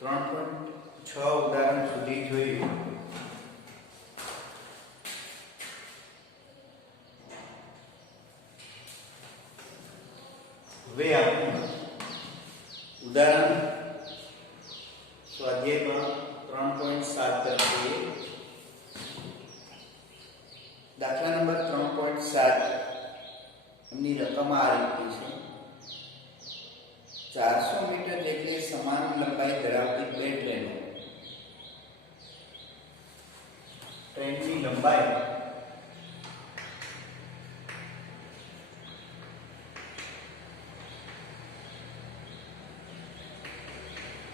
3.6 ઉદાહરણ સુધી જોયું. હવે આપણે ઉદાહરણ સ્વાધ્યાયમાં 3.7 તરફ જોઈએ. દાખલા નંબર 3.7 એમની રકમ આ રીતની છે. 400 મીટર જેટલી સમાન લંબાઈ ધરાવતી બે ટ્રેનની લંબાઈ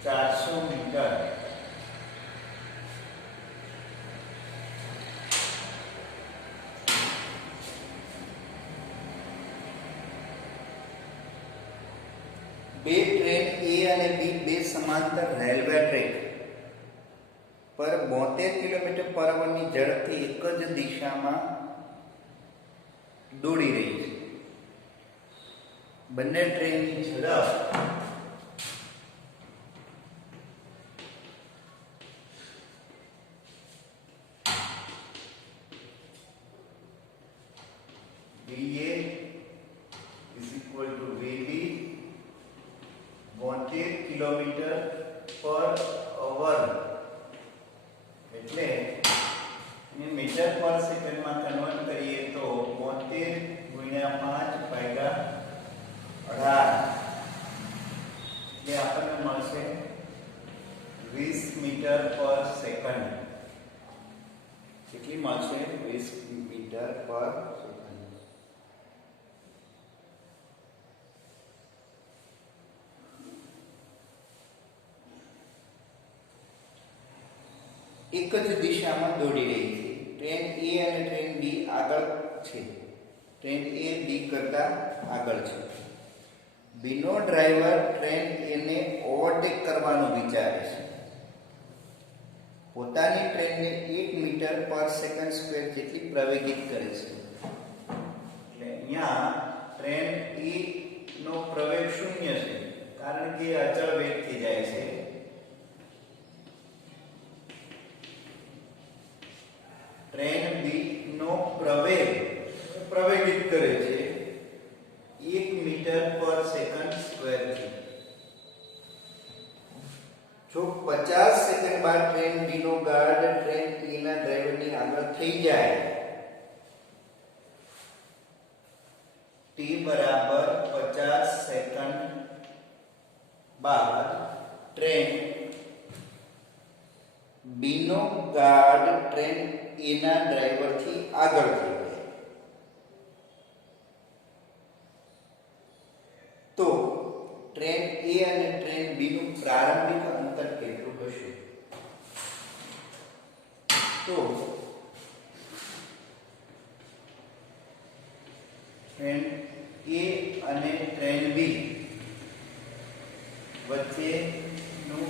400 મીટર બે ટ્રેન A અને B બે સમાંતર રેલવે ટ્રેક પર 72 કિલોમીટર પર અવરની ઝડપથી એક જ દિશામાં દોડી રહી છે. બંને ટ્રેનની ઝડપ VA is equal to VB 72 kilometre પર અવર એટલે એને મીટર પર સેકન્ડમાં કન્વર્ટ કરીએ તો 72 ગુણ્યા 5 ભાગ્યા 18 એટલે આપણને મળશે 20 મીટર પર સેકન્ડ. કેટલી મળશે? 20 મીટર પર સેકન્ડ. એક જ દિશામાં દોડી રહી છે. ટ્રેન A અને ટ્રેન B આગળ છે. ટ્રેન A B કરતા આગળ છે. B નો ડ્રાઈવર ટ્રેન A ને ઓવરટેક કરવાનું વિચારે છે. પોતાની ટ્રેનને 1 મીટર પર સેકન્ડ સ્ક્વેર જેટલી પ્રવેગિત કરે છે. એટલે અહીંયા ટ્રેન E નો પ્રવેગ શૂન્ય છે કારણ કે અચળ વેગથી જાય છે. ટ્રેન B નો પ્રવેગિત કરે છે 1 મીટર પર સેકન્ડ સ્ક્વેર થી. જો 50 સેકન્ડ બાદ ટ્રેન B નો ગાર્ડ ટ્રેન A ના ડ્રાઈવરની આગળ થઈ જાય T બરાબર 50 સેકન્ડ બાદ ટ્રેન B નો ગાર્ડ ટ્રેન A ના ડ્રાઈવરથી આગળ થઈ જાય તો ટ્રેન A અને ટ્રેન B નું પ્રારંભિક અંતર કેટલું હશે? તો ટ્રેન A અને ટ્રેન B વચ્ચેનું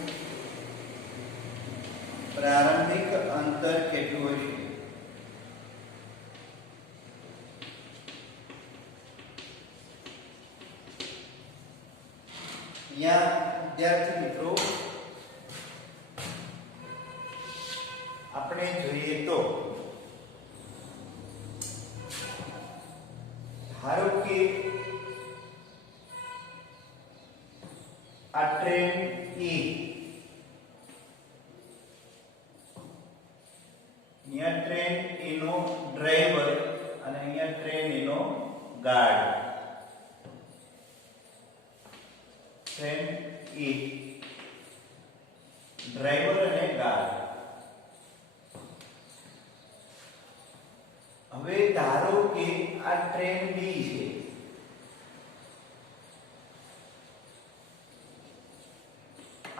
પ્રારંભિક અંતર કેટલું હશે? અહીંયા વિદ્યાર્થી મિત્રો આપણે જોઈએ તો ધારો કે આ ટ્રેન E અહીંયા ટ્રેન A નો ડ્રાઈવર અને અહીંયા ટ્રેન A નો ગાર્ડ. ટ્રેન A ડ્રાઈવર અને ગાર્ડ. હવે ધારો કે આ ટ્રેન B છે.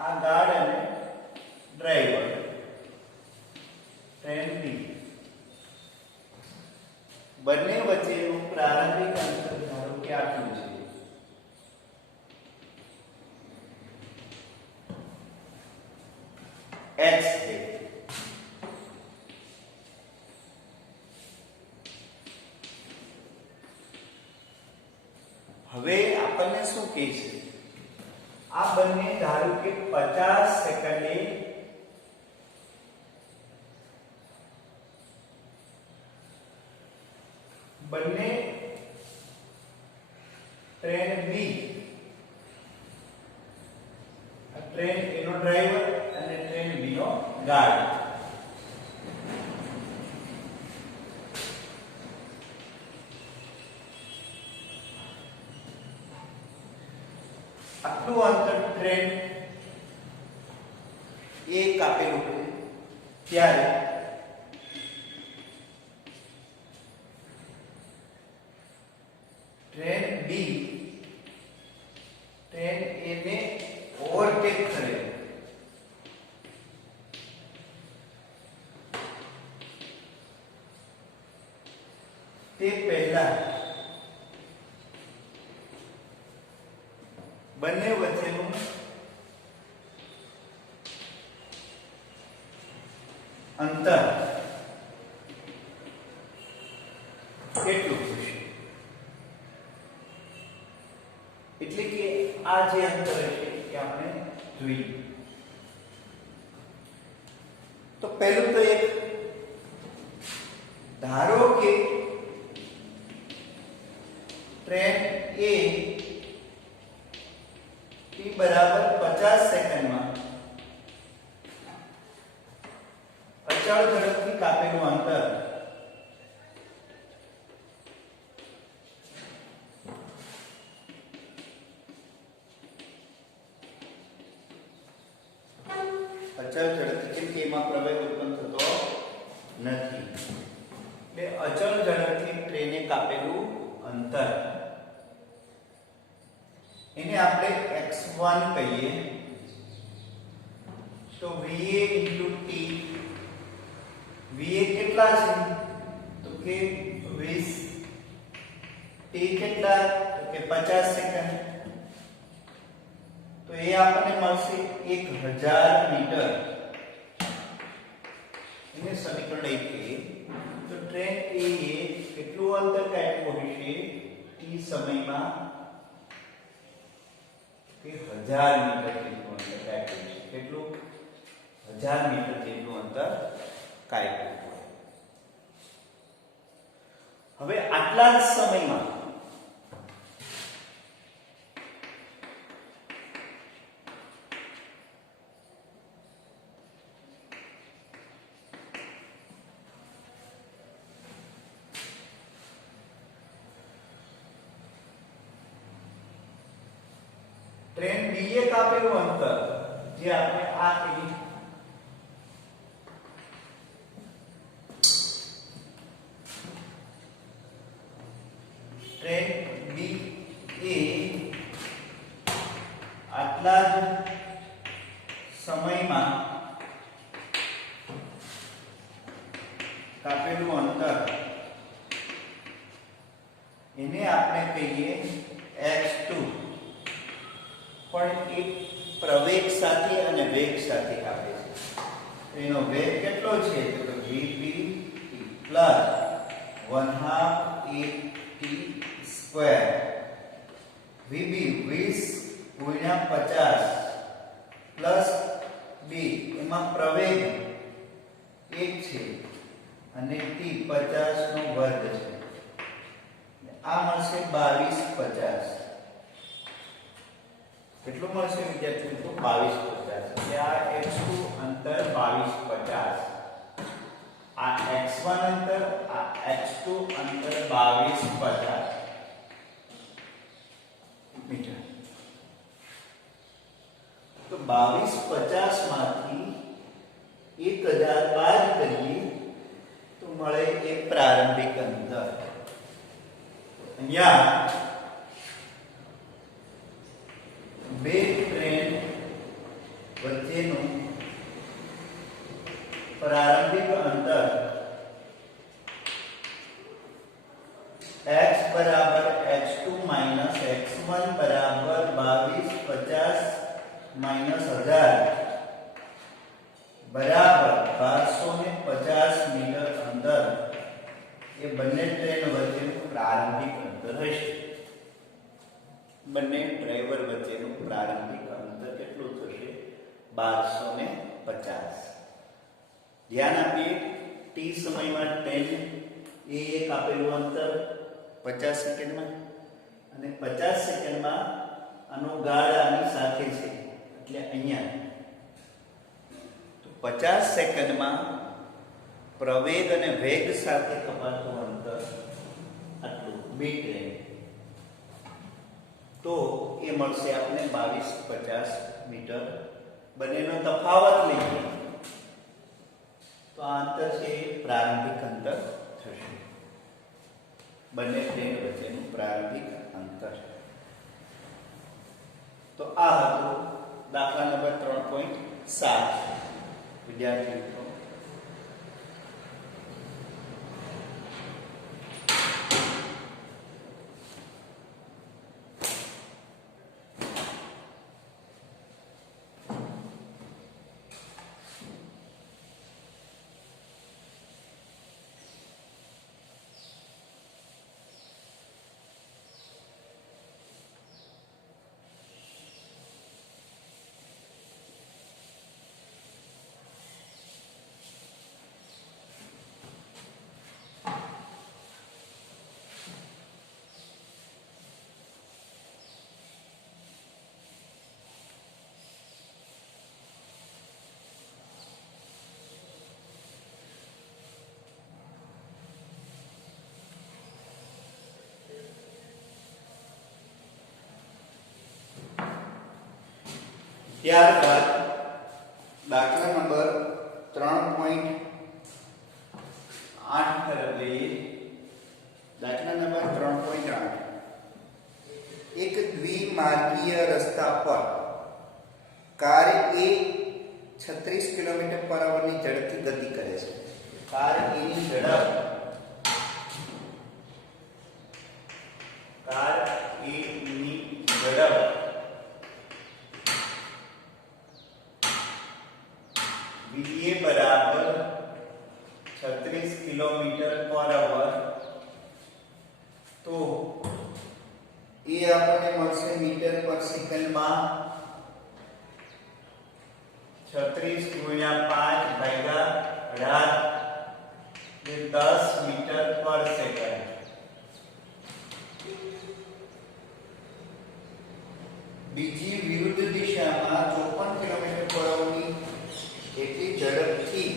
આ ગાર્ડ અને ડ્રાઈવર ટ્રેન B બંને વચ્ચેનું પ્રારંભિક અંતર ધારો કે આટલું છે. X છે. હવે આપણને શું કહે છે? આ બંને ધારો કે 50 સેકન્ડે બંને ટ્રેન બી, ટ્રેન એ નો ડ્રાઈવર અને ટ્રેન બી નો ગાર્ડ, આટલું અંતર ટ્રેન એ કાપેલું હોય ત્યારે ટ્રેન બી ટ્રેન એ ને ઓવરટેક કરે, તે પહેલા બંને વચ્ચેનું અંતર કેટલું હશે? એટલે કે આ જે અંતર હશે એ આપણે જોઈએ. તો પહેલું તો એક ધારો કે ટ્રેન એ t બરાબર 50 સેકન્ડમાં અચળ ઝડપથી કાપેલું અંતર અચળ ઝડપથી, કેમ કે એમાં પ્રવેગ ઉત્પન્ન થતો નથી, એટલે અચળ ઝડપથી ટ્રેને કાપેલું અંતર એને આપણે x1 કહીએ. તો va * t, va કેટલા છે? તો કે 20, t કેટલા? તો કે 50 સેકન્ડ. તો એ આપણને મળશે 1000 મીટર. એને સમીકરણ 1 કહીએ. તો ટ્રેન એ કેટલું અંતર કાપ્યું હશે t સમયમાં? કે 1000 મીટર જેટલું અંતર કાપ્યું છે. કેટલું? 1000 મીટર જેટલું અંતર કાપ્યું. હવે આટલા જ સમયમાં ટ્રેન બી એ કાપેલું અંતર જે આપણે આ કહીએ, ટ્રેન બી એ આટલા જ સમયમાં કાપેલું અંતર એને આપણે કહીએ x2. પણ એ પ્રવેગ સાથે અને વેગ સાથે કાપે છે. એનો વેગ કેટલો છે? તો vp plus 1/2 at vb 20 * 50 plus b, એમાં પ્રવેગ 1 છે અને t 50 નો વર્ગ છે. આ મળશે 22/50. કેટલું મળશે વિદ્યાર્થી મિત્રો? 22/50. એટલે આ x2 અંતર 22/50, આ x1 અંતર, આ x2 અંતર 22/50 મીટર. તો 22/50 માંથી 1000 બાદ કરીએ તો મળે એક પ્રારંભિક અંતર. અહીંયા બે ટ્રેન વચ્ચેનું પ્રારંભિક અંતર x બરાબર x2 માઈનસ x1 બરાબર 22/50 માઈનસ 1000 બરાબર 1250 મીટર અંતર એ બંને ટ્રેન વચ્ચેનું પ્રારંભિક અંતર હશે. બંને ડ્રાઈવર વચ્ચેનું પ્રારંભિક અંતર કેટલું થશે? 1250. ધ્યાન આપીએ, ટી સમયમાં 10 એ એક આપેલું અંતર 50 સેકન્ડમાં, અને 50 સેકન્ડમાં આનો ગાળ આની સાથે છે એટલે અહીંયા. તો 50 સેકન્ડમાં પ્રવેગ અને વેગ સાથે કપાતું અંતર આટલું, બે ટ્રેન. તો એ મળશે આપણે 2250 મીટર. બંનેનો તફાવત લઈએ તો આ અંતર છે એ પ્રારંભિક અંતર થશે, બંને ટ્રેન વચ્ચેનું પ્રારંભિક અંતર. તો આ હતું દાખલા નંબર 3.7. વિદ્યાર્થી મિત્રો, ત્યારબાદ દાખલા નંબર 3.8 તરફ જઈએ. દાખલા નંબર 3.8. એક દ્વિમાર્ગીય રસ્તા પર કાર એ 36 કિલોમીટર પર અવરની ઝડપથી ગતિ કરે છે. કાર એ ની ઝડપ VA બરાબર 36 કિલોમીટર પર અવર. તો એ આપણને મળશે મીટર પર સેકન્ડમાં. 36 ગુણ્યા 5 ભાગ્યા 18 એ 10 મીટર પર સેકન્ડ. બીજી વિરુદ્ધ દિશામાં 54 કિલોમીટર પર અવરની એટલી ઝડપથી,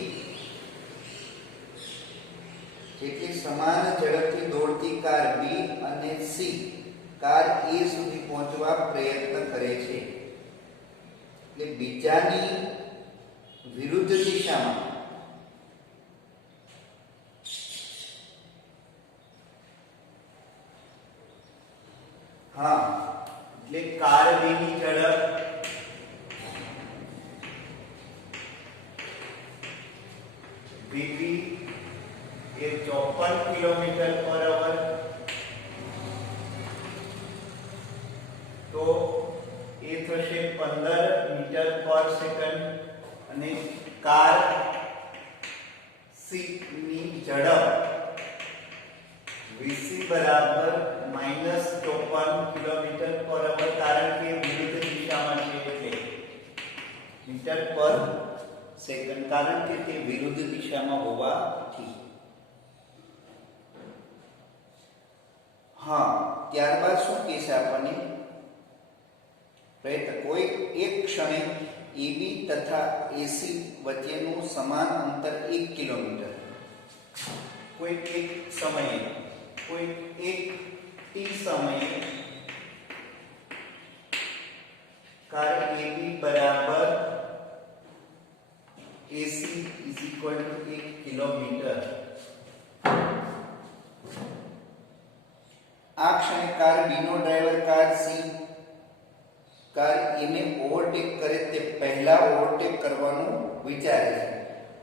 એટલી સમાન ઝડપથી દોડતી કાર બી અને સી કાર એ સુધી પહોંચવા પ્રયત્ન કરે છે. એટલે બીજાની વિરુદ્ધ દિશામાં એટલે કાર બી ની ઝડપ VB એ 54 કિલોમીટર પર અવર. તો એ થશે 15 મીટર પર સેકન્ડ. અને કાર સી ની ઝડપ VC બરાબર -54 કિલોમીટર પર અવર, કારણ કે વિરુદ્ધ દિશામાં છે એટલે મીટર પર સેકન્ડ, કારણ કે તે વિરુદ્ધ દિશામાં હોવાથી. ત્યારબાદ શું કહેશે આપણને? કોઈ એક ક્ષણે AB તથા AC વચ્ચેનું સમાન અંતર 1 કિલોમીટર. કોઈ એક સમયે, કોઈ એક T સમયે કાર AB બરાબર AC is equal to 1 kilometre. આ ક્ષણે કાર B નો driver car C car A ને ઓવરટેક કરે તે પહેલા ઓવરટેક કરવાનું વિચારે છે.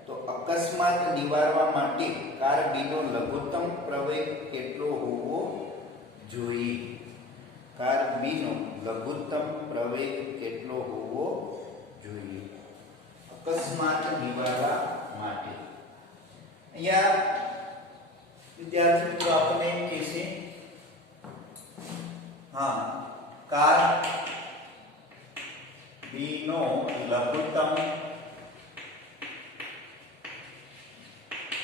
તો અકસ્માત નિવારવા માટે કાર B નો લઘુત્તમ પ્રવેગ કેટલો હોવો જોઈએ? કાર B નો લઘુત્તમ પ્રવેગ કેટલો હોવો જોઈએ અકસ્માત નિવારવા માટે? અહીંયા વિદ્યાર્થી મિત્રો આપણે કહેશે કાર નો લઘુત્તમ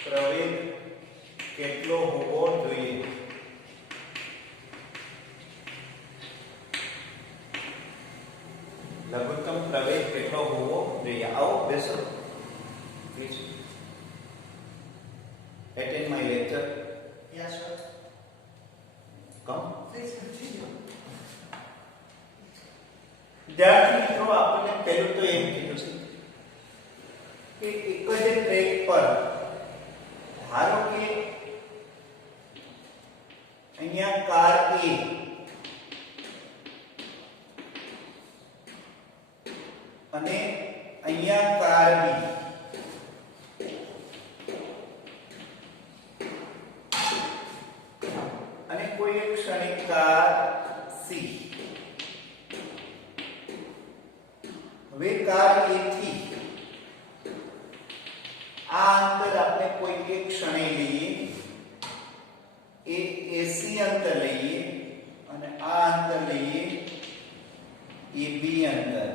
પ્રવેગ કેટલો હોવો જોઈએ? લઘુત્તમ પ્રવેગ કેટલો હોવો જોઈએ? આવો બેસો please. Attend my lecture. Yes, sir. Come. Please continue. વિદ્યાર્થી મિત્રો, આપણને પહેલું તો એમ કીધું છે કે એક જ ટ્રેક પર ધારો કે અહીંયા કાર A અને અહીંયા કાર B, અને કોઈ એક ક્ષણે કાર C. હવે કાર A થી આ અંતર આપણે કોઈ એક ક્ષણે લઈએ, એ AC અંતર લઈએ, અને આ અંતર લઈએ AB અંતર.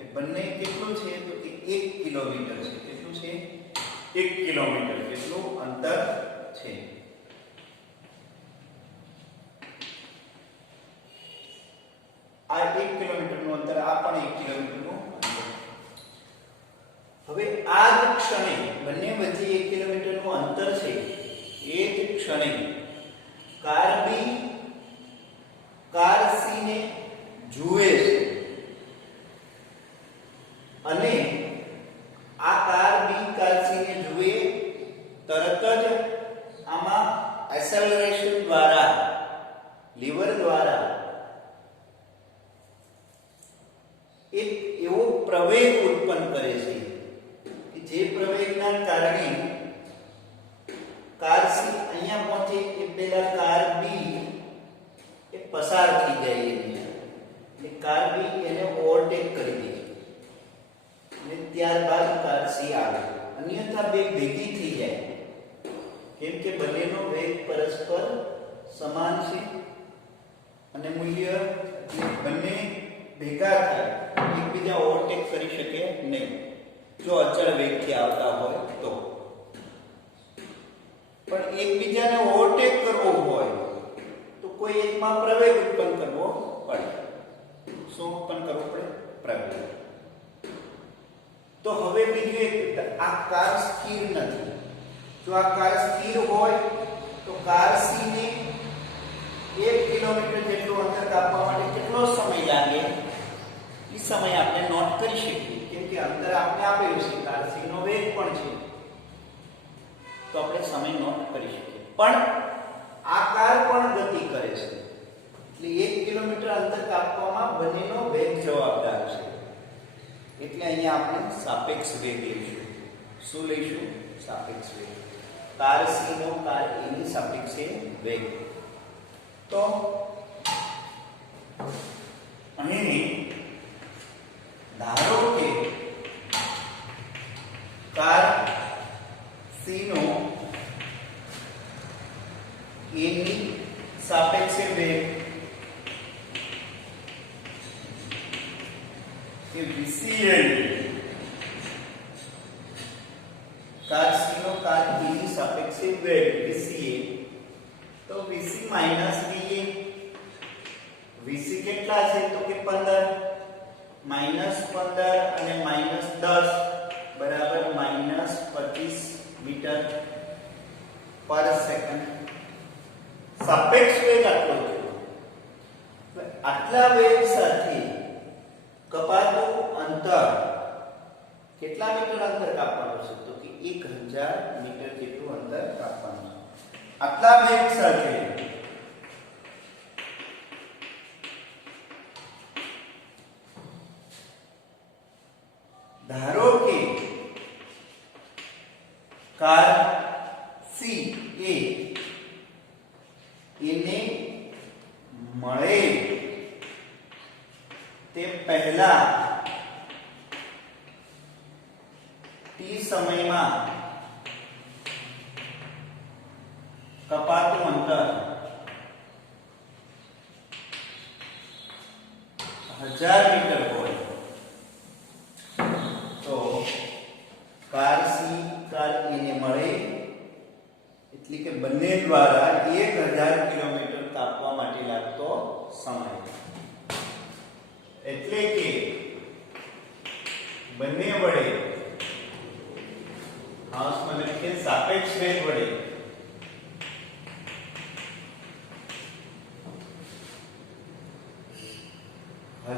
એ બંને કેટલું છે? તો કે 1 કિલોમીટર છે. કેટલું છે? 1 કિલોમીટર કેટલું અંતર છે? આ 1 કિલોમીટરનું અંતર, આ પણ 1 કિલોમીટરનું અંતર. હવે આ જ ક્ષણે બંને વચ્ચે 1 કિલોમીટરનું અંતર છે, એ જ ક્ષણે કાર B કાર C ને જુએ છે, અને આ કાર B કાર C ને જુએ તરત જ આમાં એસેલરેશન દ્વારા, લીવર દ્વારા એક એવો પ્રવેગ ઉત્પન્ન કરે છે કે જે પ્રવેગના કારણે કાર C અહીંયા પહોંચે એ પહેલા કાર B એ પસાર થઈ જાય, એટલે કાર B એને ઓવરટેક કરી દે અને ત્યારબાદ કાર C આવે. અન્યથા બે ભેગી થઈ જાય, કેમ કે બંનેનો વેગ પરસ્પર સમાન છે અને મૂલ્ય બંને ભેગા થાય, એકબીજા ઓવરટેક કરી શકે નહીં જો અચળ વેગથી આવતા હોય તો. પણ એકબીજાને ઓવરટેક કરવો હોય તો કોઈ એકમાં પ્રવેગ ઉત્પન્ન કરવો પડે. શું ઉત્પન્ન કરવો પડે? પ્રવેગ. તો હવે બીજું એક, આ કાર સ્થિર નથી. જો આ કાર સ્થિર હોય તો કાર C ને 1 કિલોમીટર જેટલું અંતર કાપવા માટે કેટલો સમય લાગે? એ સમય આપણે નોટ કરી શકીએ, કેમ કે અંતર આપણે આપેલું છે, કાર C નો વેગ પણ છે, તો આપણે સમય નોટ કરી શકીએ. પણ આ કાર પણ ગતિ કરે છે, એટલે 1 કિલોમીટર અંતર કાપવામાં બંનેનો વેગ જવાબદાર છે. એટલે અહીંયા આપણે સાપેક્ષ વેગ લઈશું. શું લઈશું? સાપેક્ષ વેગ. કાર C નો કાર A ની સાપેક્ષે વેગ. તો અહીં ધારો કે કાર C નો A ની સાપેક્ષે વેગ એ VCL, કાર C નો કાર A ની સાપેક્ષે વેગ VCA, તો VC માઈનસ VA. VC કેટલા છે? તો કે 15, માઈનસ 15 અને માઈનસ 10 બરાબર માઈનસ 25 મીટર પર સેકન્ડ. સાપેક્ષ વેગ આટલો છે. આટલા વેગ સાથે કપાતું અંતર કેટલા મીટર અંતર કાપવાનું છે? તો કે 1000 મીટર જેટલું અંતર કાપવાનું છે. આટલા વેગ સાથે ધારો કે કાર C એને મળે તે પહેલા t સમયમાં કપાતું અંતર 1000 મીટર હોય, એટલે કે બંને દ્વારા 1000 કિલોમીટર કાપવા માટે લાગતો સમય. એટલે કે બંને વડે હાઉસમાં લખીએ સાપેક્ષ વેગ વડે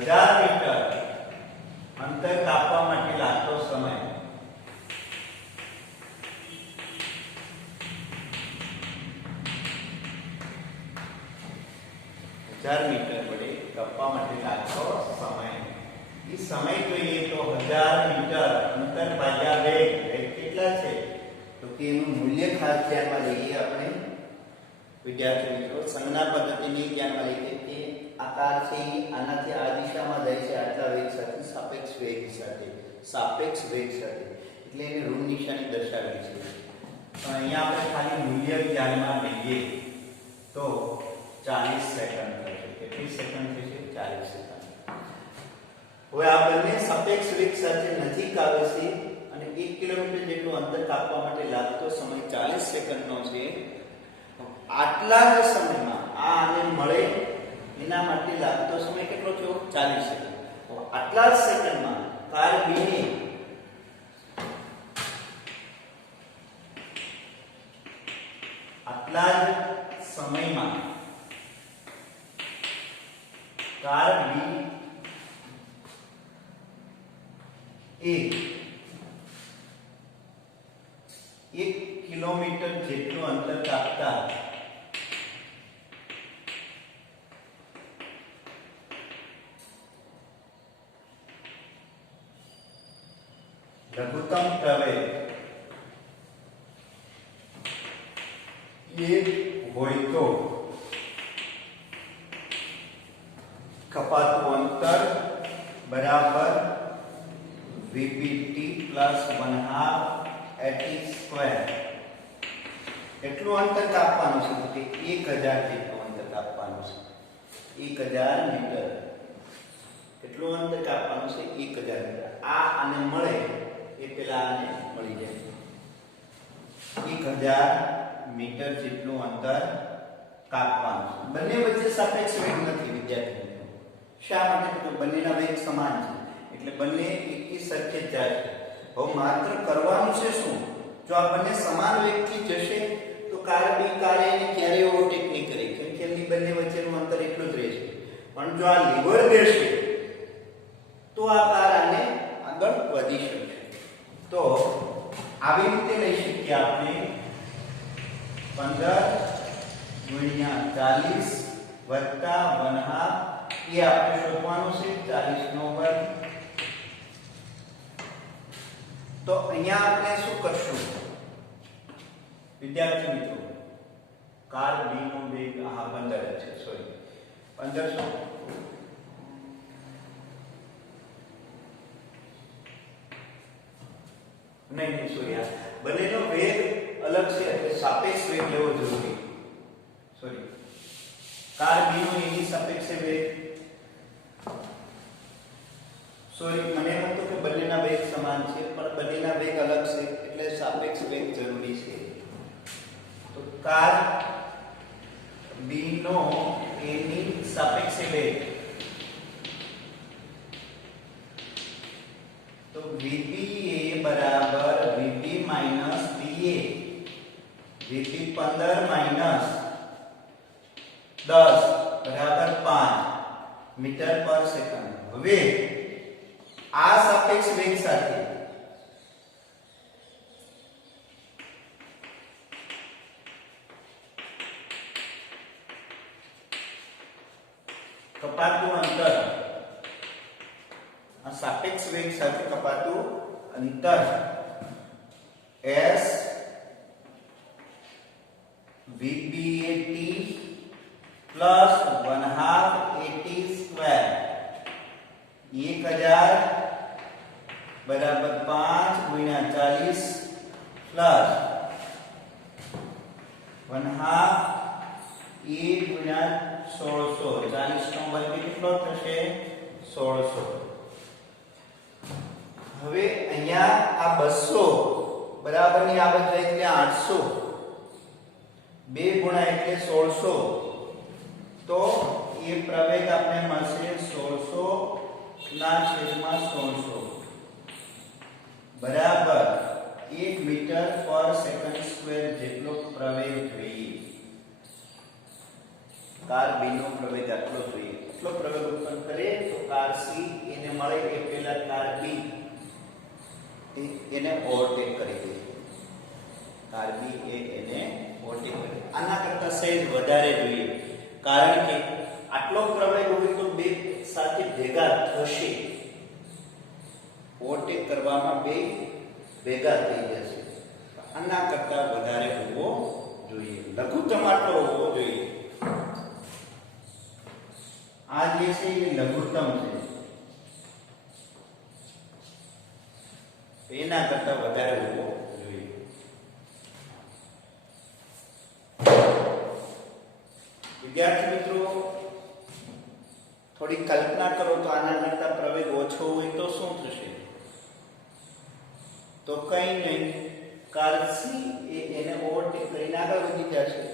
હજાર મીટર અંતર કાપવા માટે લાગતો સમય 1000 મીટર વડે કાપવા માટે લાગતો સમય. એ સમય જોઈએ તો 1000 મીટર અંતર ભાગ્યા વેગ. વેગ કેટલા છે? તો કે એનું મૂલ્ય ખાસ ધ્યાનમાં લઈએ આપણે વિદ્યાર્થી મિત્રો. સંજ્ઞા પદ્ધતિની ધ્યાનમાં લઈએ કે આકાર છે આનાથી આ દિશામાં જાય છે આટલા વેગ સાથે સાપેક્ષ વેગ સાથે એટલે એને ઋણ નિશાની દર્શાવી છે. પણ અહીંયા આપણે ખાલી મૂલ્ય ધ્યાનમાં લઈએ તો 40 સેકન્ડ થશે. કેટલી સેકન્ડ થશે? 40 સેકન્ડ. હવે આ બંને સાપેક્ષ વેગ સાથે નજીક આવે છે અને 1 કિલોમીટર જેટલું અંતર કાપવા માટે લાગતો સમય 40 સેકન્ડનો છે. આટલા જ સમયમાં આ આને મળે એના માટે લાગતો સમય કેટલો થયો? 40 સેકન્ડ. આટલા જ સેકન્ડમાં કાર B ને આટલા જ સમયમાં કાર B એ 1 કિલોમીટર જેટલું અંતર કાપતા લઘુત્તમ પ્રવેગ એ હોય તો કપાતું અંતર બરાબર VBT plus 1/2 AT square. એટલું અંતર કાપવાનું છે તો કે 1000 જેટલું અંતર કાપવાનું છે. 1000 મીટર. કેટલું અંતર કાપવાનું છે? 1000 મીટર. આ આને મળે એ પેલા આને મળી જાય. 1000 મીટર જેટલું અંતર કાપવાનું છે. બંને વચ્ચે સાપેક્ષ વેગ નથી વિદ્યાર્થી મિત્રો. શા માટે? તો બંનેના વેગ સમાન છે એટલે બંને એકી સરખે જ જાય છે. હવે માત્ર કરવાનું છે શું? જો આ બંને સમાન વેગથી જશે તો કાર B કાર A ને ક્યારેય ઓવરટેક નહીં કરે કેમ કે એમની બંને વચ્ચેનું અંતર એટલું જ રહેશે. પણ જો આ લીવર દેશે તો આ કાર આને આગળ વધી શકશે. તો આવી રીતે લઈ શકીએ આપણે 15 ગુણ્યા 40 વત્તા 1/2 એ આપણે શોધવાનું છે 40 નો વર્ગ. તો અહીંયા આપણે શું કરશું વિદ્યાર્થી મિત્રો? કાર B નો વેગ 15 છે સોરી 1500 નહીં સોરી બંનેનો વેગ અલગ છે એટલે સાપેક્ષ વેગ લેવો જરૂરી. સોરી કાર B નો એની સાપેક્ષે વેગ સોરી મને એમ હતું કે બંનેના વેગ સમાન છે પણ બંનેના વેગ અલગ છે એટલે સાપેક્ષ વેગ જરૂરી છે. તો કાર B નો એની સાપેક્ષે વેગ તો VBA બરાબર VB minus BA. VB 15 minus 10 બરાબર 5 મીટર પર સેકન્ડ. હવે આ સાપેક્ષ વેગ સાથે કપાતું અંતર આ સાપેક્ષ વેગ સાથે કપાતું અંતર S VBAT plus 1/2 AT square 1000 बराबर 5 गुणिया 40 प्लस 1/2 ए गुणिया 1600 40 નો વર્ગ કેટલો થશે 1600. હવે અહીંયા આ 200 બરાબર ની આ બાજુ એટલે 800 2 ગુણા એટલે 1600, તો એ પ્રવેગ આપણે મળશે 1600 ના છેદમાં 1600 બરાબર 1 મીટર પર સેકન્ડ સ્ક્વેર જેટલો પ્રવેગ જોઈએ. કાર B નો પ્રવેગ આટલો જોઈએ. એટલો પ્રવેગ ઉત્પન્ન કરે તો કાર C એને મળે એ પહેલા કાર B એને ઓવરટેક કરી દે. કાર B એને ઓવરટેક કરે. આના કરતા સહેજ વધારે જોઈએ, કારણ કે આટલો પ્રવેગ હોય તો બે સાથે ભેગા થશે. ઓવરટેક કરવામાં બે ભેગા થઈ જશે. આના કરતા વધારે હોવો જોઈએ, લઘુત્તમ આટલો હોવો જોઈએ. આ જે છે એ લઘુત્તમ છે, એના કરતા વધારે હોવો જોઈએ. વિદ્યાર્થી મિત્રો, થોડી કલ્પના કરો તો આના કરતા પ્રવેગ ઓછો હોય તો શું થશે? તો કઈ નહીં, કાર C એને ઓવરટેક કરીને આગળ વધી જશે,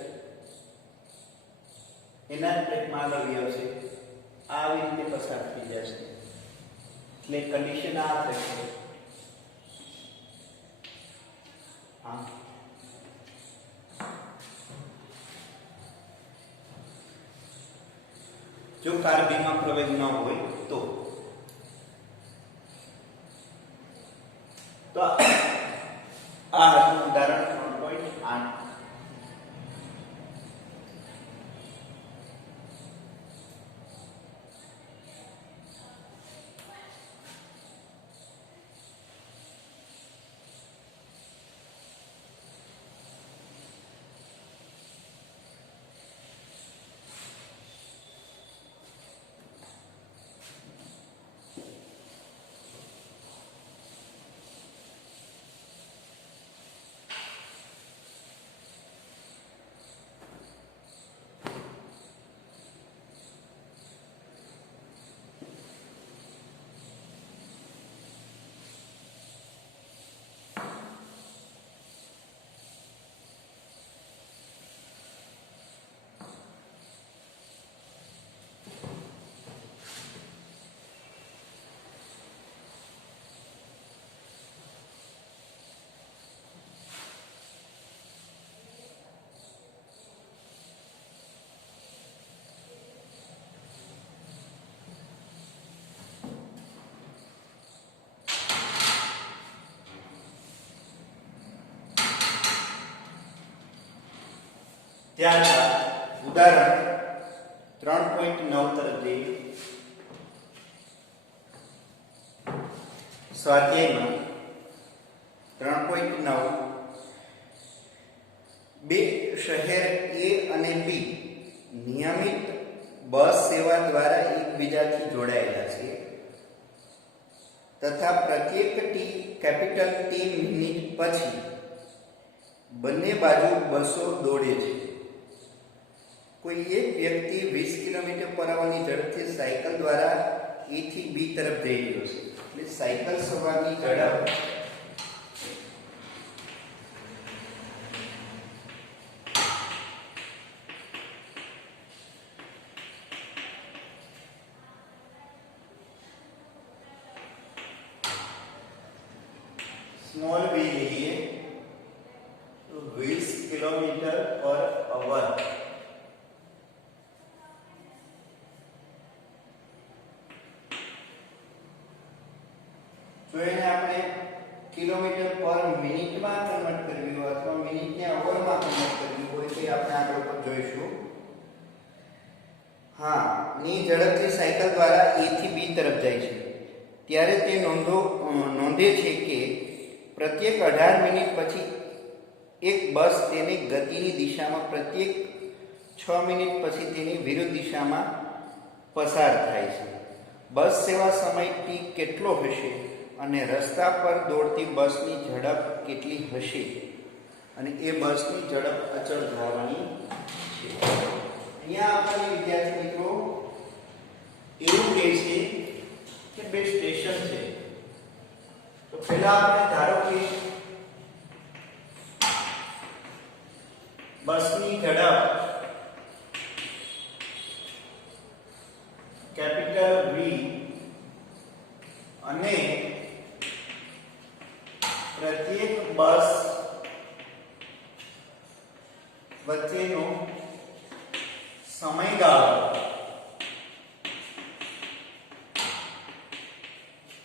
એના ટ્રેકમાં આગળ આવશે, આવી રીતે પસાર થઈ જશે. એટલે કન્ડિશન આ થશે. જો કાર B માં પ્રવેગ ન હોય તો આ હતું ઉદાહરણ 3.8. ત્યારબાદ ઉદાહરણ 3.9 તરફ જઈએ. સ્વાધ્યાયમાં 3.9 બે શહેર A અને B નિયમિત બસ સેવા દ્વારા એકબીજાથી જોડાયેલા છે તથા પ્રત્યેક કેપિટલ T મિનિટ પછી બંને બાજુ બસો દોડે છે. કોઈ એક વ્યક્તિ 20 કિલોમીટર પર ની ઝડપથી સાયકલ દ્વારા A થી B તરફ જઈ રહ્યો છે. એટલે સાયકલ સવારની ઝડપ स्मॉल v લઈએ તો 20 કિલોમીટર પર અવર. જો એને આપણે કિલોમીટર પર મિનિટમાં કન્વર્ટ કરવી હોય અથવા મિનિટને અવરમાં કન્વર્ટ કરવી હોય તો આપણે આગળ ઉપર જોઈશું. હા, ની ઝડપથી સાયકલ દ્વારા A થી B તરફ જાય છે ત્યારે તે નોંધે છે કે પ્રત્યેક 18 મિનિટ પછી એક બસ તેની ગતિની દિશામાં પ્રત્યેક 6 મિનિટ પછી તેની વિરુદ્ધ દિશામાં પસાર થાય છે. બસ સેવા સમય T કેટલો હશે અને રસ્તા પર દોડતી બસની ઝડપ કેટલી હશે અને એ બસની ઝડપ અચળ ધારવાની છે. અહીંયા આપણને વિદ્યાર્થી મિત્રો એવું કહે છે કે બે સ્ટેશન છે. તો પહેલા આપણે ધારો કે બસની ઝડપ કેપિટલ V અને પ્રત્યેક બસ વચ્ચેનો સમયગાળો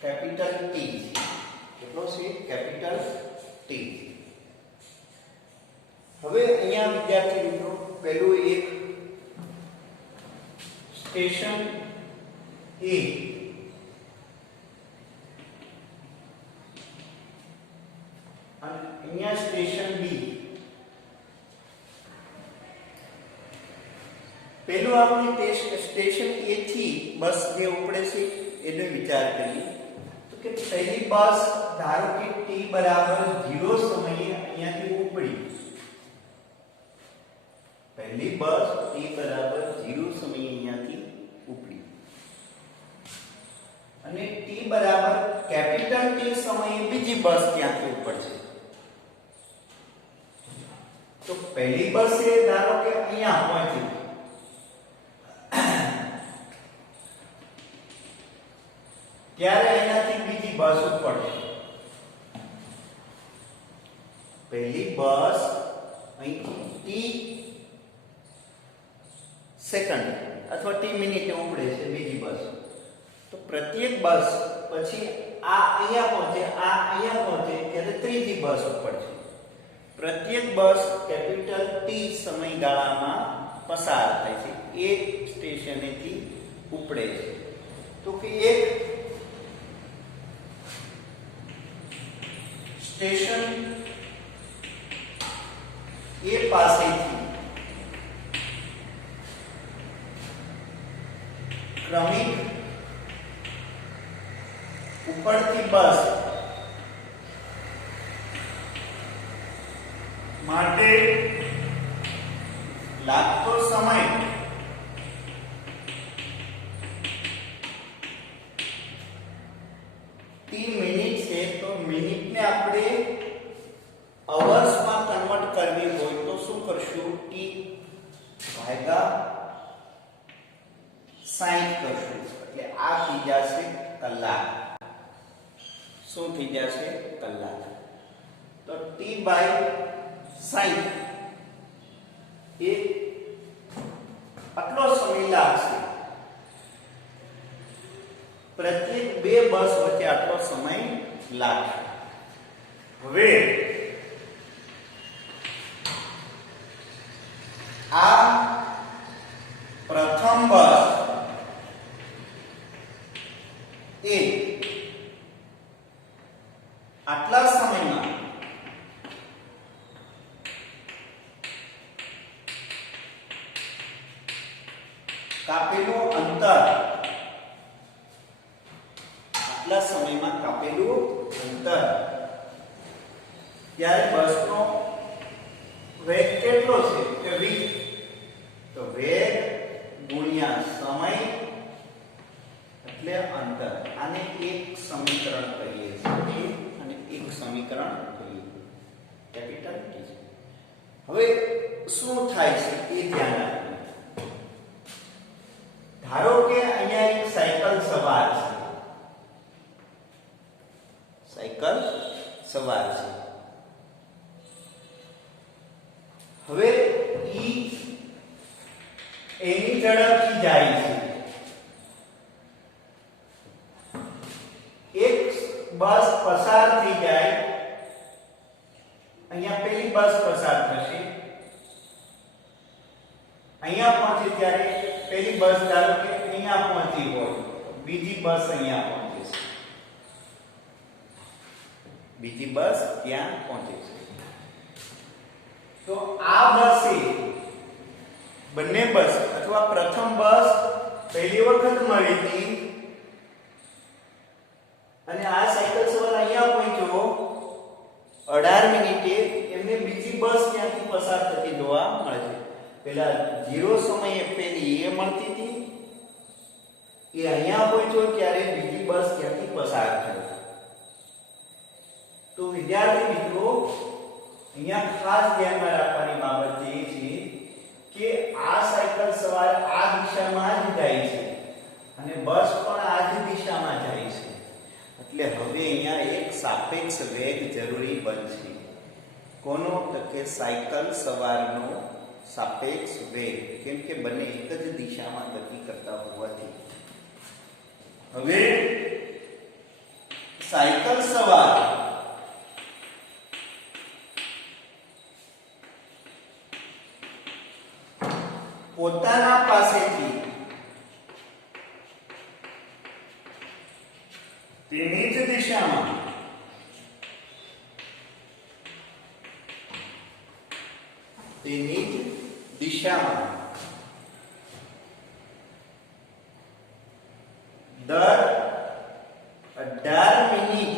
કેપિટલ T કેટલો છે કેપિટલ T. હવે અહીંયા વિદ્યાર્થી મિત્રો પહેલું એક સ્ટેશન A અને અહીંયા સ્ટેશન B. પહેલું આપણે સ્ટેશન A થી બસ જે ઉપડે છે એનો વિચાર કરીએ તો કે પહેલી બસ ધારો કે t બરાબર 0 સમયે અહીંયાથી ઉપડી. પહેલી બસ t બરાબર 0 સમયે અહીંયાથી ઉપડી અને t બરાબર કેપિટલ T સમયે બીજી બસ ક્યાંથી ઉપડશે. તો પહેલી બસ એ ધારો કે અહીંયા પહોંચી ત્યારે અહીંયાથી બીજી બસ ઉપડશે. પહેલી બસ અહીંથી t સેકન્ડ અથવા t મિનિટે ઉપડે છે બીજી બસ. તો પ્રત્યેક બસ પછી આ અહીંયા પહોંચે આ અહીંયા પહોંચે ત્યારે ત્રીજી બસ ઉપડશે. પ્રત્યેક બસ કેપિટલ T સમયગાળામાં પસાર થાય છે, એક સ્ટેશનેથી ઉપડે છે. તો કે એક સ્ટેશન A પાસેથી ક્રમિક ઉપડતી બસ માટે લાગતો સમય t મિનિટ છે. તો મિનિટને આપણે અવર્સમાં કન્વર્ટ કરવી હોય તો શું કરશું? t ભાગ્યા 60 કરશું એટલે આ થઈ જશે કલાક. શું થઈ જશે? કલાક. તો t બાય 60 એ આટલો સમય લાગશે. પ્રત્યેક બે બસ વચ્ચે આટલો સમય લાગશે. હવે આ પ્રથમ બસ એ આટલા સમયમાં કાપેલું અંતર, આટલા સમયમાં કાપેલું અંતર, ત્યારે બસનો વેગ કેટલો છે કે v. તો વેગ ગુણ્યા સમય એટલે અંતર. આને એક સમીકરણ કહીએ છીએ અને એક સમીકરણ કહીએ કેપિટલ T. હવે શું થાય છે એ ધ્યાન રાખવું. ધારો કે અહીંયા એક સાયકલ સવાર છે, સાયકલ સવાર છે. હવે એની ઝડપથી જાય છે. એક બસ પસાર થઈ જાય, અહીંયા પેલી બસ પસાર થશે, અહીંયા પહોંચે ત્યારે પેલી બસ ધારો કે અહીંયા પહોંચી હોય, બીજી બસ અહીંયા પહોંચે છે, બીજી બસ ત્યાં પહોંચે છે. તો આ બસે બંને બસ અથવા પ્રથમ બસ પહેલી વખત મળી હતી અને આ સાયકલ સવાર અહીંયા પહોંચ્યો 18 મિનિટે, એમને બીજી બસ ત્યાંથી પસાર થતી જોવા મળે છે. પેલા 0 સમયે પેલી એ મળતી હતી, એ અહીંયા પહોંચ્યો ત્યારે બીજી બસ ત્યાંથી પસાર થઈ. તો વિદ્યાર્થી મિત્રો અહીંયા ખાસ ધ્યાનમાં રાખવાની બાબત એ છે કે આ સાયકલ સવાર આ દિશામાં જ જાય છે અને બસ પણ આ જ દિશામાં જાય છે, એટલે હવે અહીંયા એક સાપેક્ષ વેગ જરૂરી બનશે. કોનો? તો કે સાયકલ સવારનો સાપેક્ષ વેગ, કેમ કે બંને એક જ દિશામાં ગતિ કરતા હોવાથી. હવે સાયકલ સવાર પોતાના પાસેથી તેની જ દિશામાં દર 18 મિનિટ,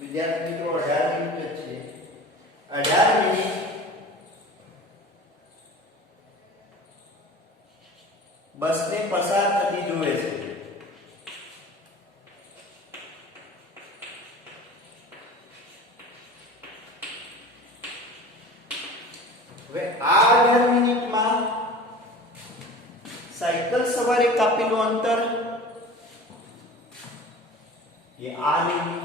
વિદ્યાર્થી મિત્રો 18 મિનિટ જ છે, 18 મિનિટ બસને પસાર થતી જોવે છે. હવે આ 18 મિનિટમાં સાયકલ સવારે કાપેલું અંતર એ આ લીટી,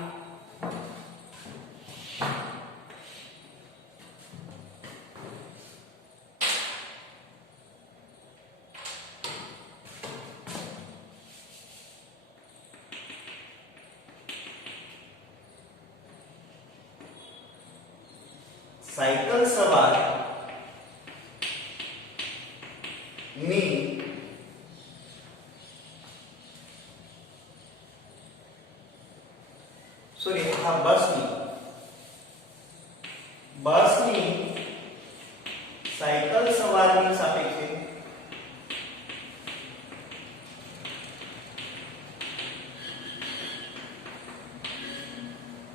સાયકલ સવાર ની બસની સાયકલ સવારની સાપેક્ષે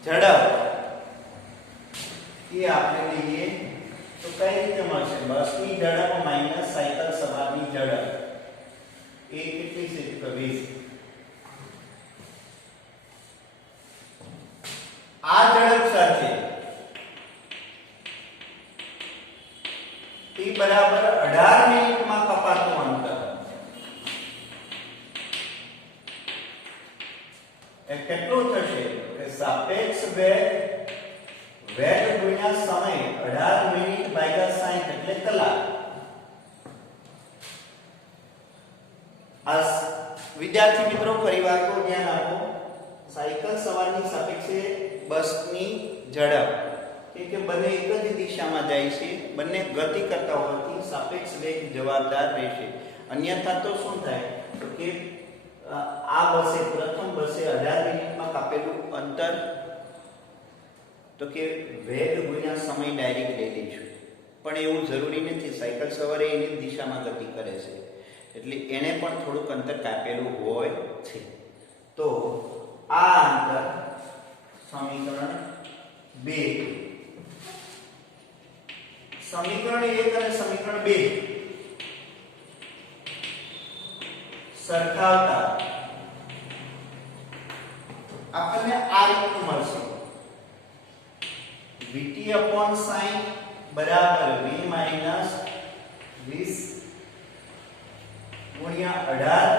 ઝડપ એ આપણે લઈએ તો કઈ રીતે મળશે? બસની ઝડપ માઈનસ સાયકલ સવારની ઝડપ એ કેટલી છે? તો 20. આ ઝડપ સાથે t બરાબર 18 મિનિટમાં કપાતું અંતર એ કેટલું થશે? કે સાપેક્ષ વેગ ગુણ્યા સમય 18 મિનિટ ભાગ્યા 60 એટલે કલાક. આ વિદ્યાર્થી મિત્રો ફરીવાર તો ધ્યાન આપો, સાયકલ સવારની સાપેક્ષે બસની ઝડપ કે બંને એક જ દિશામાં જાય છે, બંને ગતિ કરતા હોવાથી સાપેક્ષ વેગ જવાબદાર રહેશે. અન્યથા તો શું થાય? તો કે આ બસે પ્રથમ બસે 18 મિનિટમાં કાપેલું અંતર તો કે વેગ ગુણ્યા સમય ડાયરેક્ટ લઈ લઈશું, પણ એવું જરૂરી નથી. સાયકલ સવારે એની દિશામાં ગતિ કરે છે એટલે એને પણ થોડુંક અંતર કાપેલું હોય છે. તો આ અંતર સમીકરણ 2, સમીકરણ 1 અને સમીકરણ 2 સરખાવતા આપણને આ રીતનું મળશે. vt/sin બરાબર v - 20 ગુણ્યા 18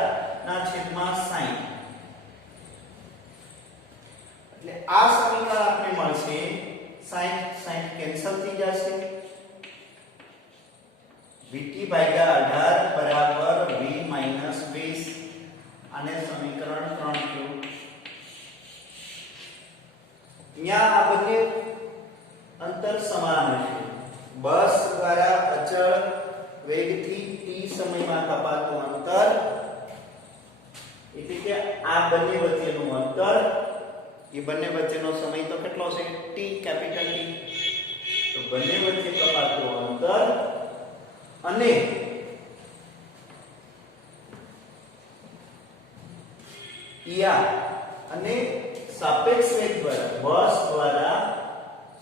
ના છેદમાં 60. એટલે આ સમીકરણ આપણે મળશે 60 કેન્સલ થઈ જશે. vt/18 બરાબર v - 20 અને સમીકરણ 3 થયું. અહીંયા આ બંને અંતર સમાન હશે. બસ દ્વારા અચળ વેગથી t સમયમાં કપાતું અંતર એટલે કે આ બંને વચ્ચેનું અંતર, એ બંને વચ્ચેનો સમય તો કેટલો છે? t, capital T. તો બંને વચ્ચે કપાતું અંતર અને અને સાપેક્ષ વેગ દ્વારા બસ દ્વારા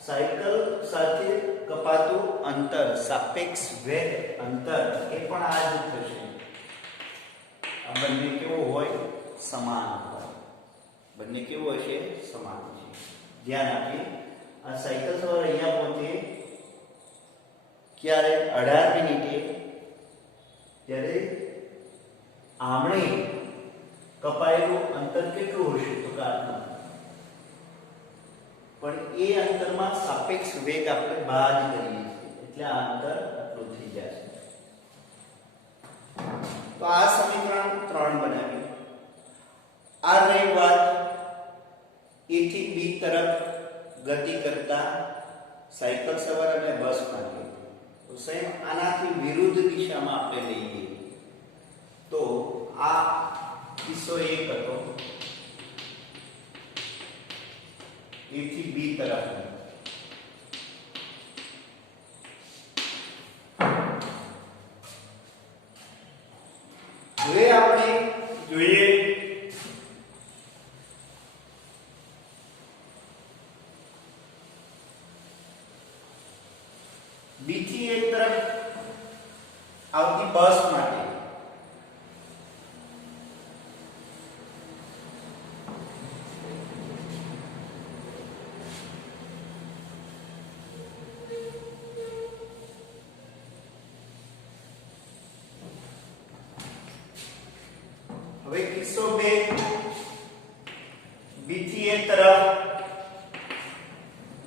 સાયકલ સાથે કપાતું અંતર, સાપેક્ષ વેગ અંતર એ પણ આ જ થશે. આ બંને કેવો હોય? સમાન હોય. બંને કેવો હશે? સમાન છે. ધ્યાન આપીએ. આ સાયકલ સવાર અહીંયા પહોંચે ક્યારે 18 મિનિટે, ત્યારે આમણે કપાયેલું અંતર કેટલું હશે? તો કે આટલું. પણ એ અંતરમાં સાપેક્ષ વેગ આપણે બાદ કરીએ છીએ એટલે આ અંતર આટલું થઈ જશે. તો આ સમીકરણ 3 બનાવ્યું. આ રહી વાત A થી B તરફ ગતિ કરતા સાયકલ સવાર અને બસ માટે. તો સેમ આનાથી વિરુદ્ધ દિશામાં આપણે લઈએ તો આ કિસ્સો 1 હતો A થી B તરફ. હવે આપણે જોઈએ B થી A તરફ આવતી બસ માટે. હવે કિસ્સો 2 B થી A તરફ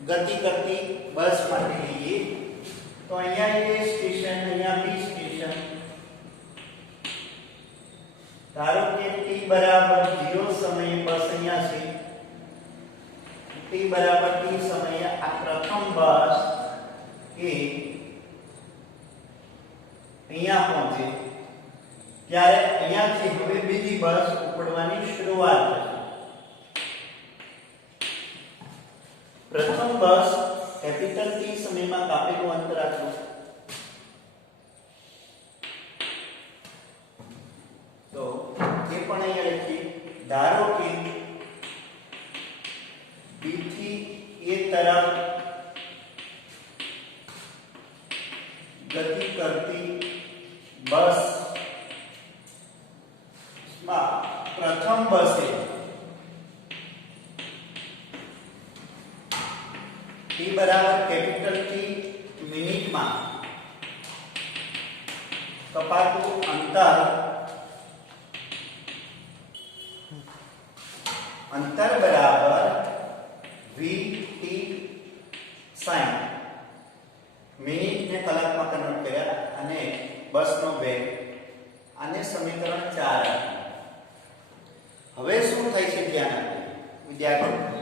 ગતિ કરતી બસ માટે લઈએ. તો અહીંયા A સ્ટેશન, અહીંયા B સ્ટેશન. ધારો કે t બરાબર 0 સમયે બસ અહીંયા છે. t બરાબર t સમયે આ પ્રથમ બસ એ અહીંયા પહોંચે ત્યારે અહીંયાથી હવે બીજી બસ ઉપડવાની શરૂઆત થશે. પ્રથમ બસ કેપિટલ T સમયમાં કાપેલું અંતર આટલું. તો એ પણ અહીંયા લખીએ. ધારો કે B થી A તરફ ગતિ કરતી બસ માં પ્રથમ બસે T બરાબર કેપિટલ T મિનિટમાં કપાતું અંતર બરાબર VT sin. મિનિટને કલાકમાં કન્વર્ટ કર્યા અને બસનો વેગ. આને સમીકરણ 4 આપ્યું. હવે શું થાય છે ધ્યાન આપીએ વિદ્યાર્થીઓ.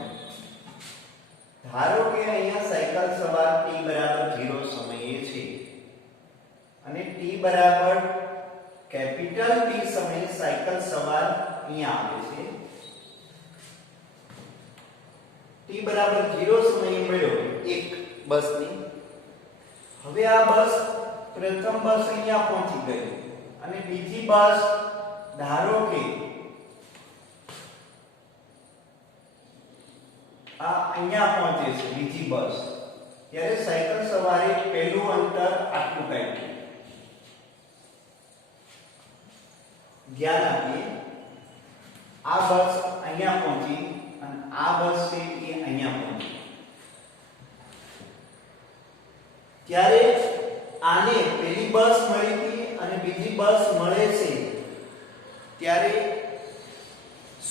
ધારો કે અહીંયા સાયકલ સવાર t બરાબર 0 સમયે છે અને t બરાબર કેપિટલ T સમયે સાયકલ સવાર અહીંયા આવે છે. t બરાબર 0 સમયે મળ્યો એક બસની. હવે આ બસ પ્રથમ બસ અહીંયા પહોંચી ગઈ અને બીજી બસ ધારો કે આ અહીંયા પહોંચે છે બીજી બસ, ત્યારે સાયકલ સવારે પહેલું અંતર આટલું કાઢ્યું. ધ્યાન આપીએ. આ બસ અહીંયા પહોંચી અને આ બસ છે એ અહીંયા પહોંચી. ત્યારે આને પહેલી બસ મળી હતી અને બીજી બસ મળે છે ત્યારે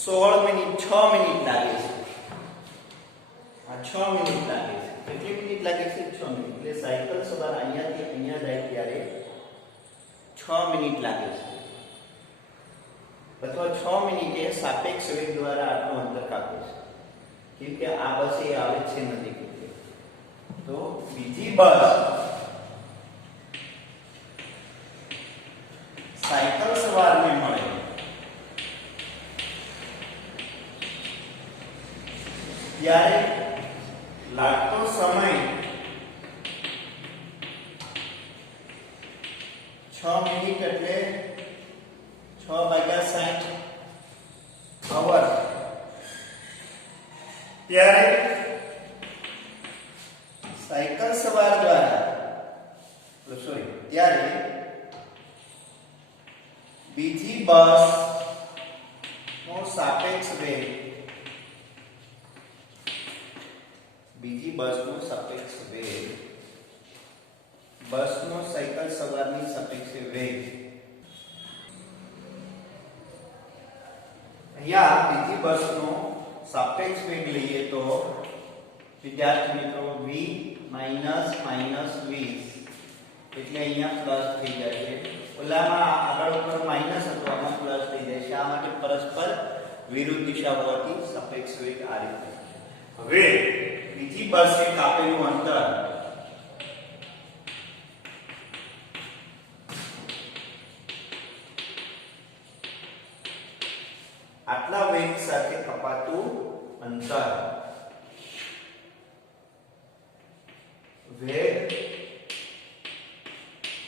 16 મિનિટ 6 મિનિટ લાગે છે. આ 6 મિનિટ લાગે છે. કેટલી મિનિટ લાગે છે? 6 મિનિટ. એટલે સાયકલ સવાર અહીંયાથી અહીંયા જાય ત્યારે 6 મિનિટ લાગે છે. અથવા 6 મિનિટે સાપેક્ષ વેગ દ્વારા આટલું અંતર કાપે છે. કેમ કે આ બસ એ આવે છે નજીક. તો બીજી બસ સાયકલ સવારને મળે ત્યારે લાગતો સમય 6 મિનિટ એટલે 6/60 અવર. ત્યારે સાયકલ સવાર દ્વારા ત્યારે બીજી બસ નો સાપેક્ષ વેગ બીજી બસનો સાપેક્ષ વેગ, બસનો સાયકલ સવારની સાપેક્ષે વેગ. અહીંયા બીજી બસનો સાપેક્ષ વેગ લઈએ તો વિદ્યાર્થી મિત્રો v માઈનસ 20 એટલે અહીંયા પ્લસ થઈ જશે. ઓલામાં આગળ ઉપર માઈનસ હતો, આમાં પ્લસ થઈ જાય છે. આ માટે પરસ્પર વિરુદ્ધ દિશા હોવાથી સાપેક્ષ વેગ આ રીતે. હવે બીજી બસે કાપેલું અંતર આટલા વેગ સાથે કપાતું અંતર વેગ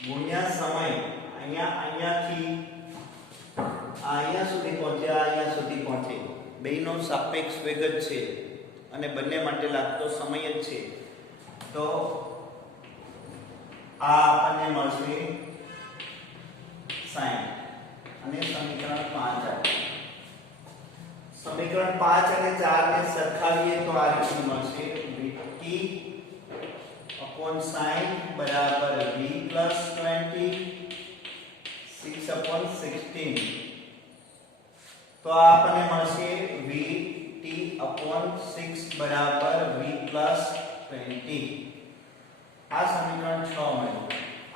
ગુણ્યા સમય. અહીંયાથી અહીંયા સુધી પહોંચ્યા, અહીંયા સુધી પહોંચે, બેયનો સાપેક્ષ વેગ જ છે અને બંને માટે લાગતો સમય જ છે. તો આ આપણને મળશે 60 અને સમીકરણ 5 આવે. સમીકરણ 5 અને 4 ને સરખાવીએ તો આ રીતે મળશે vt upon sin બરાબર v plus 20 6 upon 16. તો આ આપણને મળશે vt upon 6 બરાબર v plus 20. આ સમીકરણ 6 મળ્યું.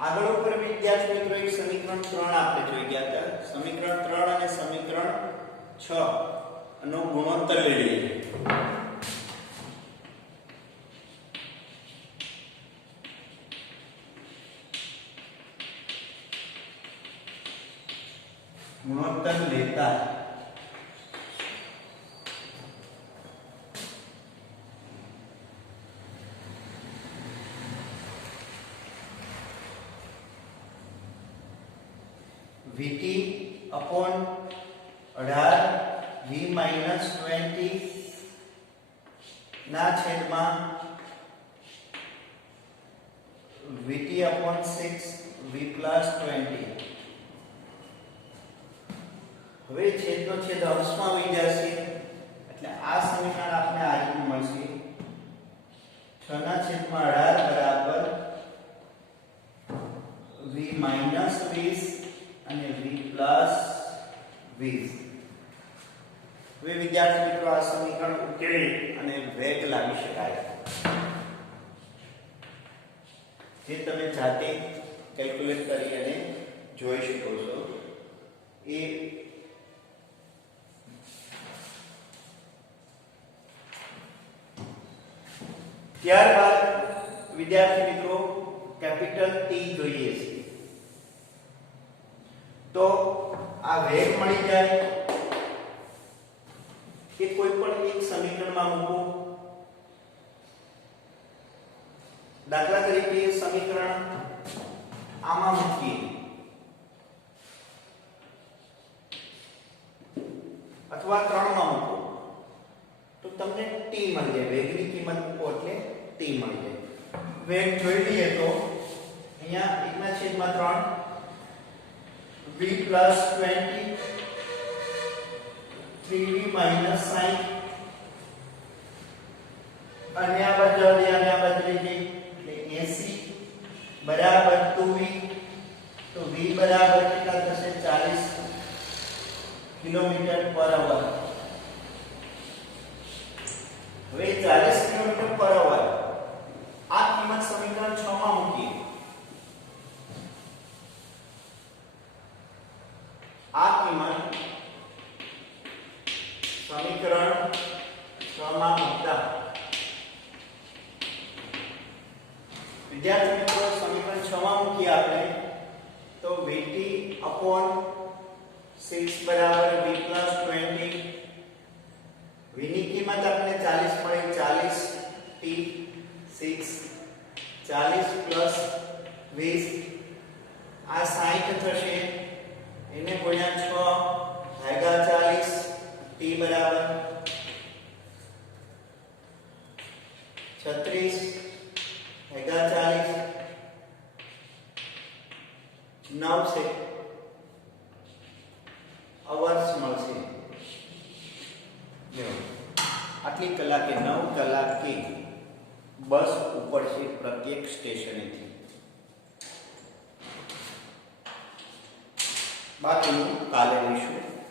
આગળ ઉપર વિદ્યાર્થી મિત્રો એક સમીકરણ 3 આપણે જોઈ ગયા હતા. સમીકરણ 3 અને સમીકરણ 6 નો ગુણોત્તર લઈ લઈએ. ગુણોત્તર લેતા vt upon 18 v minus 20 ના છેદમાં vt upon 6 v plus 20. હવે છેદનો છેદ અંશમાં આવી જશે એટલે આ સમીકરણ આપણે આ રીતે મળશે 6/18 બરાબર v minus 20 અને v plus 20. હવે વિદ્યાર્થી મિત્રો આ સમીકરણ ઉકેલી અને વેગ લાવી શકાય, જે તમે જાતે કેલ્ક્યુલેટ કરી અને જોઈ શકો છો. એ ત્યારબાદ વિદ્યાર્થી મિત્રો કેપિટલ T જોઈએ છે. તો આ વેગ મળી જાય કે કોઈ પણ એક સમીકરણમાં મૂકો. દાખલા તરીકે સમીકરણ આમાં મૂકીએ અથવા 3 માં મૂકો તો તમને t મળી જાય. વેગની કિંમત મૂકો એટલે t મળી જાય. વેગ જોઈ લઈએ તો અહીંયા 1/3 v plus 20 3v minus 9 અને આ બદલી અને આ બદલી જઈ એટલે 80 બરાબર 2v. તો v બરાબર કેટલા થશે 40 કિલોમીટર પર અવર. હવે 40 કિલોમીટર પર અવર આ કિંમત સમીકરણ 6 માં મૂકીએ. આ કિંમત સમીકરણ 6 માં મૂકતા વિદ્યાર્થી મિત્રો સમીકરણ 6 માં મૂકીએ આપણે તો vt upon 6 બરાબર v plus 20. v ની કિંમત આપણે 40 મળી, 40 t 6 40 plus 20 આ 60 થશે. એને ગુણ્યા 6 ભાગ્યા 40 t બરાબર 36 ભાગ્યા 40 9 છે અવર્સ મળશે. આટલી કલાકે 9 કલાકે બસ ઉપડશે પ્રત્યેક સ્ટેશનેથી. બાકીનું કાલે લઈશું.